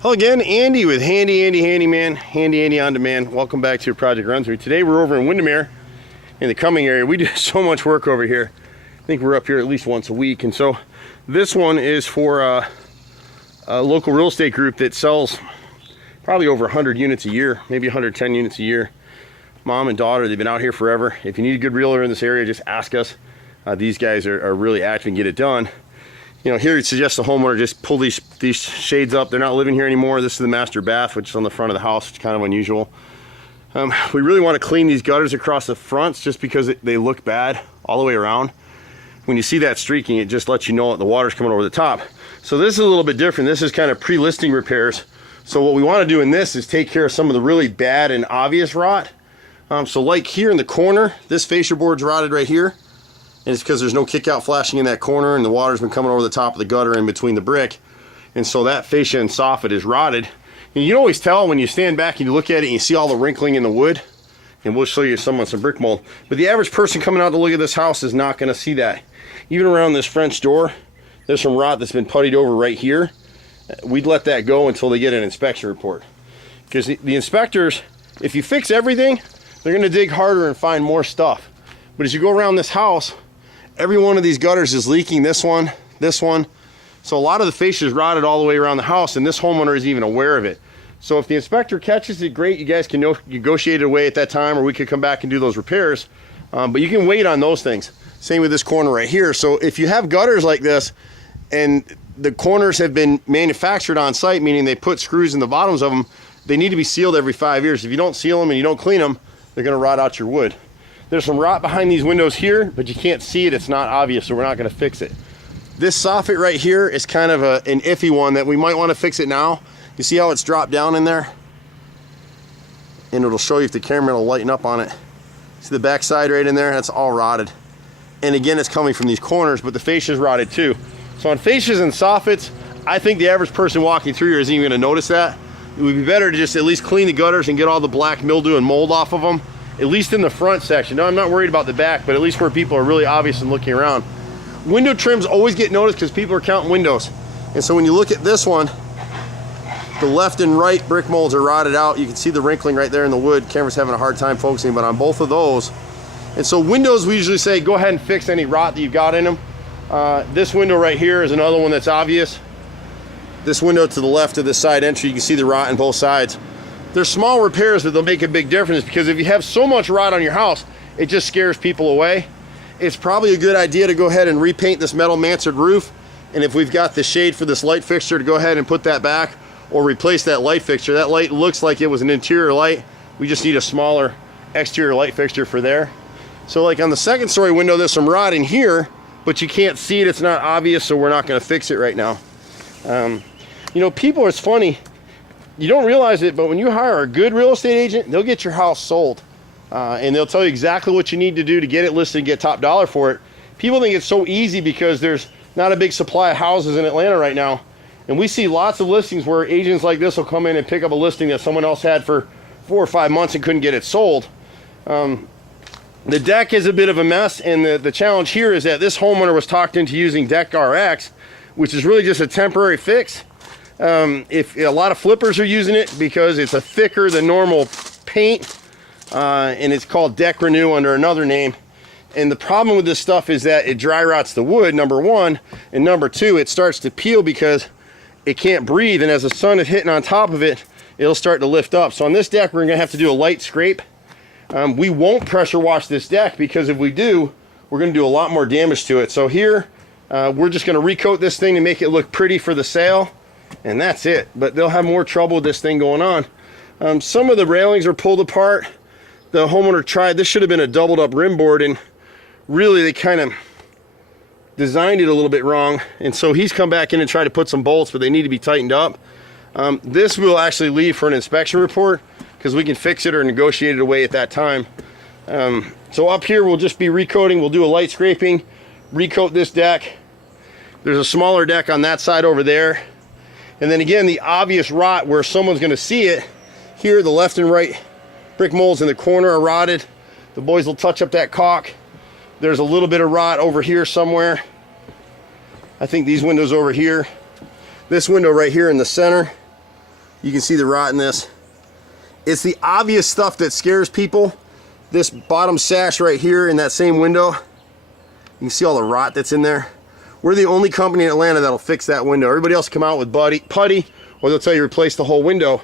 Hello again, Andy with Handy Andy Handyman, Handy Andy on Demand. Welcome back to your Project Run Through. Today we're over in Windmere in the Cumming area. We do so much work over here. I think we're up here at least once a week. And so this one is for a local real estate group that sells probably over 100 units a year, maybe 110 units a year. Mom and daughter, they've been out here forever. If you need a good realtor in this area, just ask us. These guys are really active and get it done. You know, here it suggests the homeowner just pull these shades up. They're not living here anymore. This is the master bath, which is on the front of the house. It's kind of unusual. We really want to clean these gutters across the fronts just because they look bad all the way around. When you see that streaking, it just lets you know that the water's coming over the top. So this is a little bit different. This is kind of pre-listing repairs. So what we want to do in this is take care of some of the really bad and obvious rot. So like here in the corner, this fascia board's rotted right here. And it's because there's no kick out flashing in that corner and the water's been coming over the top of the gutter in between the brick. And so that fascia and soffit is rotted. And you can always tell when you stand back and you look at it and you see all the wrinkling in the wood. And we'll show you some on some brick mold. But the average person coming out to look at this house is not going to see that. Even around this French door, there's some rot that's been puttied over right here. We'd let that go until they get an inspection report. Because the inspectors, if you fix everything, they're going to dig harder and find more stuff. But as you go around this house, every one of these gutters is leaking, this one. So a lot of the fascia is rotted all the way around the house, and this homeowner isn't even aware of it. So if the inspector catches it, great, you guys can negotiate it away at that time, or we could come back and do those repairs. But you can wait on those things. Same with this corner right here. So if you have gutters like this, and the corners have been manufactured on site, meaning they put screws in the bottoms of them, they need to be sealed every 5 years. If you don't seal them and you don't clean them, they're gonna rot out your wood. There's some rot behind these windows here, but you can't see it. It's not obvious, so we're not gonna fix it. This soffit right here is kind of an iffy one that we might wanna fix it now. You see how it's dropped down in there? And it'll show you if the camera will lighten up on it. See the back side right in there? That's all rotted. And again, it's coming from these corners, but the fascia is rotted too. So on fascias and soffits, I think the average person walking through here isn't even gonna notice that. It would be better to just at least clean the gutters and get all the black mildew and mold off of them. At least in the front section. No, I'm not worried about the back, but at least where people are really obvious and looking around. Window trims always get noticed because people are counting windows. And so when you look at this one, the left and right brick molds are rotted out. You can see the wrinkling right there in the wood. Camera's having a hard time focusing, but on both of those. And so windows, we usually say, go ahead and fix any rot that you've got in them. This window right here is another one that's obvious. This window to the left of this side entry, you can see the rot on both sides. They're small repairs, but they'll make a big difference because if you have so much rot on your house, it just scares people away. It's probably a good idea to go ahead and repaint this metal mansard roof. And if we've got the shade for this light fixture, to go ahead and put that back or replace that light fixture. That light looks like it was an interior light. We just need a smaller exterior light fixture for there. So like on the second story window, there's some rot in here, but you can't see it. It's not obvious, so we're not going to fix it right now. You know, people, it's funny. You don't realize it, but when you hire a good real estate agent, they'll get your house sold. And they'll tell you exactly what you need to do to get it listed and get top dollar for it. People think it's so easy because there's not a big supply of houses in Atlanta right now. And we see lots of listings where agents like this will come in and pick up a listing that someone else had for 4 or 5 months and couldn't get it sold. The deck is a bit of a mess, and the challenge here is that this homeowner was talked into using Deck RX, which is really just a temporary fix. If a lot of flippers are using it because it's a thicker than normal paint, and it's called Deck Renew under another name. And the problem with this stuff is that it dry rots the wood, number one, and number two, it starts to peel because it can't breathe, and as the sun is hitting on top of it, it'll start to lift up. So on this deck, we're gonna have to do a light scrape. We won't pressure wash this deck because if we do, we're gonna do a lot more damage to it. So here, we're just gonna recoat this thing to make it look pretty for the sale. And that's it. But they'll have more trouble with this thing going on. Some of the railings are pulled apart. The homeowner tried, this should have been a doubled up rim board, and really they kind of designed it a little bit wrong. And so he's come back in and tried to put some bolts, but they need to be tightened up. This will actually leave for an inspection report because we can fix it or negotiate it away at that time. So up here we'll just be recoating. We'll do a light scraping, recoat this deck. There's a smaller deck on that side over there. And then again, the obvious rot where someone's gonna see it, here the left and right brick molds in the corner are rotted. The boys will touch up that caulk. There's a little bit of rot over here somewhere. I think these windows over here. This window right here in the center You can see the rot in this. It's the obvious stuff that scares people. This bottom sash right here in that same window, you can see all the rot that's in there. We're the only company in Atlanta that'll fix that window. Everybody else come out with putty, or they'll tell you replace the whole window.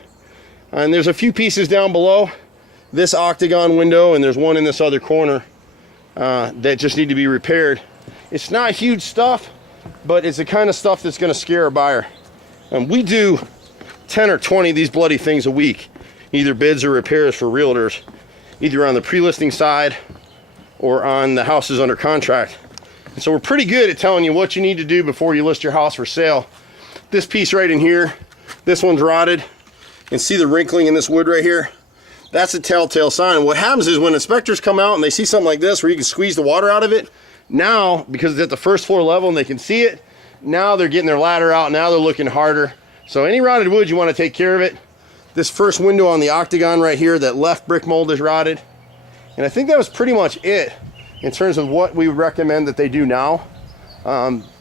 And there's a few pieces down below this octagon window, and there's one in this other corner that just need to be repaired. It's not huge stuff, but it's the kind of stuff that's going to scare a buyer. We do 10 or 20 of these bloody things a week, either bids or repairs for realtors, either on the pre-listing side or on the houses under contract. And so we're pretty good at telling you what you need to do before you list your house for sale. This piece right in here, this one's rotted. And see the wrinkling in this wood right here? That's a telltale sign. What happens is when inspectors come out and they see something like this where you can squeeze the water out of it, now, because it's at the first floor level and they can see it, now they're getting their ladder out, now they're looking harder. So any rotted wood, you want to take care of it. This first window on the octagon right here, that left brick mold is rotted. And I think that was pretty much it in terms of what we would recommend that they do now.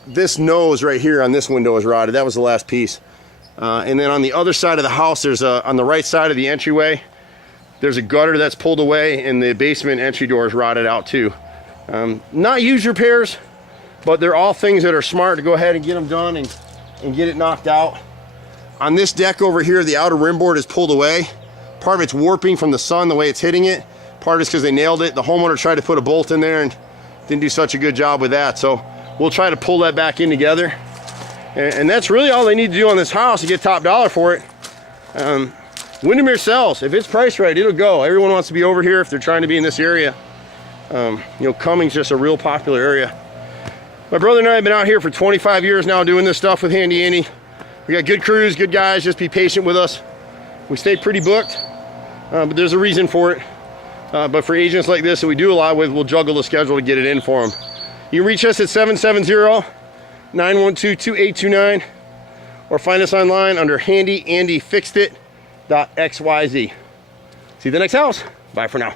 This nose right here on this window is rotted. That was the last piece. And then on the other side of the house, there's on the right side of the entryway, there's a gutter that's pulled away, and the basement entry door is rotted out too. Not huge repairs, but they're all things that are smart to go ahead and get them done and get it knocked out. On this deck over here, the outer rim board is pulled away. Part of it's warping from the sun, the way it's hitting it. Part is because they nailed it. The homeowner tried to put a bolt in there and didn't do such a good job with that. So we'll try to pull that back in together. And that's really all they need to do on this house to get top dollar for it. Windmere sells. If it's priced right, it'll go. Everyone wants to be over here if they're trying to be in this area. You know, Cumming's just a real popular area. My brother and I have been out here for 25 years now doing this stuff with Handy Andy. We got good crews, good guys. Just be patient with us. We stay pretty booked, but there's a reason for it. But for agents like this that we do a lot with, we'll juggle the schedule to get it in for them. You can reach us at 770-912-2829 or find us online under HandyANDYFixedIt.xyz. See you at the next house. Bye for now.